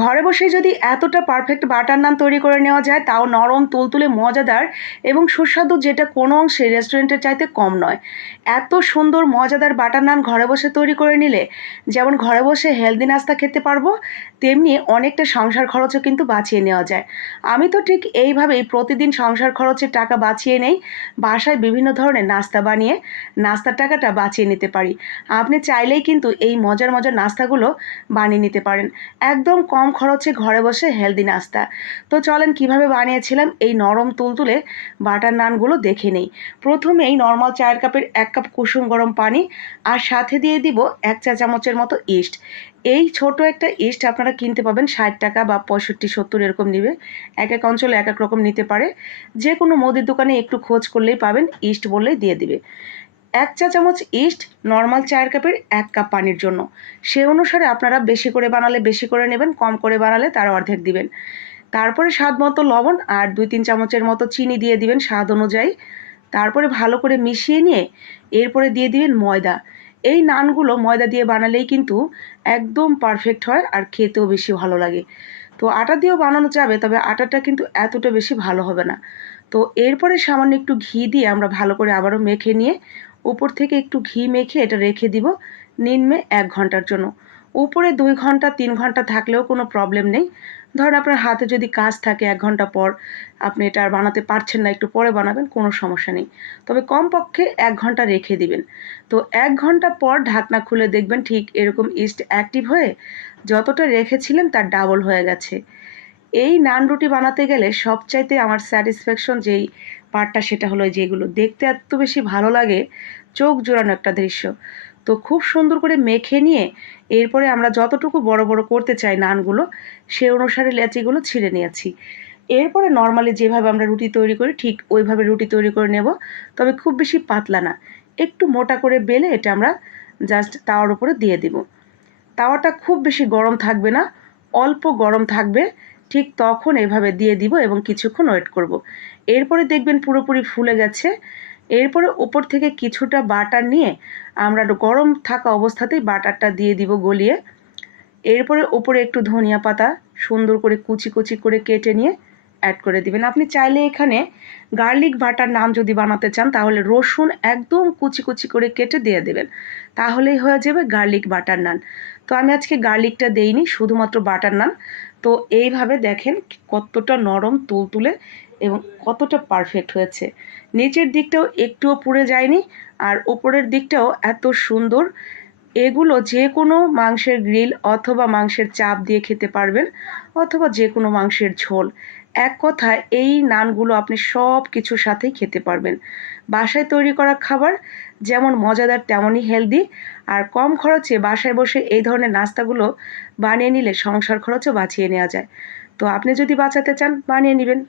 ঘরে বসে যদি এতটা পারফেক্ট বাটার নান তৈরি করে নেওয়া যায়, তাও নরম, তুলতুলে, মজাদার এবং সুস্বাদু যেটা কোনো অংশে রেস্টুরেন্টের চাইতে কম নয়। এত সুন্দর, মজাদার বাটার নান ঘরে বসে তৈরি করে নিলে যেমন ঘরে বসে হেলদি নাস্তা খেতে পারব, তেমনি অনেকটা সংসার খরচও কিন্তু বাঁচিয়ে নেওয়া যায়। আমি তো ঠিক এইভাবেই প্রতিদিন সংসার খরচের টাকা বাঁচিয়ে নেই, বাসায় বিভিন্ন ধরনের নাস্তা বানিয়ে নাস্তার টাকাটা বাঁচিয়ে নিতে পারি। আপনি চাইলেই কিন্তু এই মজার মজার নাস্তাগুলো বানিয়ে নিতে পারেন। একদম কম খরচে ঘরে বসে হেলদি নাস্তা। তো চলেন কীভাবে বানিয়েছিলাম এই নরম তুলতুলে বাটার নানগুলো দেখে নেই। প্রথমেই নর্মাল চায়ের কাপের এক কাপ কুসুম গরম পানি আর সাথে দিয়ে দিব এক চা চামচের মতো ইস্ট এই ছোট একটা ইস্ট আপনারা কিনতে পাবেন ষাট টাকা বা পঁয়ষট্টি, সত্তর এরকম নিবে। এক এক অঞ্চলে এক এক রকম নিতে পারে। যে কোনো মুদির দোকানে একটু খোঁজ করলেই পাবেন ইস্ট বললেই দিয়ে দিবে। এক চা চামচ ইস্ট নর্মাল চায়ের কাপের এক কাপ পানির জন্য। সে অনুসারে আপনারা বেশি করে বানালে বেশি করে নেবেন, কম করে বানালে তার অর্ধেক দিবেন। তারপরে স্বাদ মতো লবণ আর দুই তিন চামচের মতো চিনি দিয়ে দিবেন স্বাদ অনুযায়ী। তারপরে ভালো করে মিশিয়ে নিয়ে এরপরে দিয়ে দিবেন ময়দা। এই নানগুলো ময়দা দিয়ে বানালেই কিন্তু একদম পারফেক্ট হয় আর খেতেও বেশি ভালো লাগে। তো আটা দিয়েও বানানো যাবে, তবে আটাটা কিন্তু এতটা বেশি ভালো হবে না। তো এরপরে সামান্য একটু ঘি দিয়ে আমরা ভালো করে আবারও মেখে নিয়ে উপর থেকে একটু ঘি মেখে এটা রেখে দিব নিম্নে এক ঘণ্টার জন্য। উপরে দুই ঘণ্টা, তিন ঘণ্টা থাকলেও কোনো প্রবলেম নেই। ধরুন আপনার হাতে যদি কাজ থাকে এক ঘণ্টা পর, আপনি এটা আর বানাতে পারছেন না, একটু পরে বানাবেন, কোনো সমস্যা নেই। তবে কমপক্ষে এক ঘণ্টা রেখে দিবেন। তো এক ঘণ্টা পর ঢাকনা খুলে দেখবেন ঠিক এরকম ইস্ট অ্যাক্টিভ হয়ে যতটা রেখেছিলেন তার ডাবল হয়ে গেছে। এই নান রুটি বানাতে গেলে সবচাইতে আমার স্যাটিসফ্যাকশন যেই পার্টটা সেটা হলো যেগুলো দেখতে এত বেশি ভালো লাগে, চোখ জোড়ানো একটা দৃশ্য। তো খুব সুন্দর করে মেখে নিয়ে এরপরে আমরা যতটুকু বড় বড় করতে চাই নানগুলো, সে অনুসারে লেচিগুলো ছিঁড়ে নিয়েছি। এরপরে নর্মালি যেভাবে আমরা রুটি তৈরি করি, ঠিক ওইভাবে রুটি তৈরি করে নেব, তবে খুব বেশি পাতলা না। একটু মোটা করে বেলে এটা আমরা জাস্ট তাওয়ার উপরে দিয়ে দিব। তাওয়াটা খুব বেশি গরম থাকবে না, অল্প গরম থাকবে ঠিক তখন এভাবে দিয়ে দিব এবং কিছুক্ষণ ওয়েট করব। এরপরে দেখবেন পুরোপুরি ফুলে গেছে এরপরে ওপর থেকে কিছুটা বাটার নিয়ে আমরা গরম থাকা অবস্থাতেই বাটারটা দিয়ে দিব গলিয়ে এরপরে ওপরে একটু ধনিয়া পাতা সুন্দর করে কুচি কুচি করে কেটে নিয়ে অ্যাড করে দিবেন। আপনি চাইলে এখানে গার্লিক বাটার নাম যদি বানাতে চান, তাহলে রসুন একদম কুচি কুচি করে কেটে দিয়ে দেবেন। তাহলেই হয়ে যাবে গার্লিক বাটার নান। তো আমি আজকে গার্লিকটা দেইনি, শুধুমাত্র বাটার নান। তো এইভাবে দেখেন কতটা নরম, তুলতুলে এবং কতটা পারফেক্ট হয়েছে। নিচের দিকটাও একটুও পুড়ে যায়নি আর ওপরের দিকটাও এত সুন্দর। এগুলো যে কোনো মাংসের গ্রিল অথবা মাংসের চাপ দিয়ে খেতে পারবেন অথবা যে কোনো মাংসের ঝোল। এক কথায় এই নানগুলো আপনি সব কিছুর সাথেই খেতে পারবেন। বাসায় তৈরি করা খাবার যেমন মজাদার তেমনই হেলদি আর কম খরচে বাসায় বসে এই ধরনের নাস্তাগুলো বানিয়ে নিলে সংসার খরচও বাঁচিয়ে নেওয়া যায়। তো আপনি যদি বাঁচাতে চান, বানিয়ে নেবেন।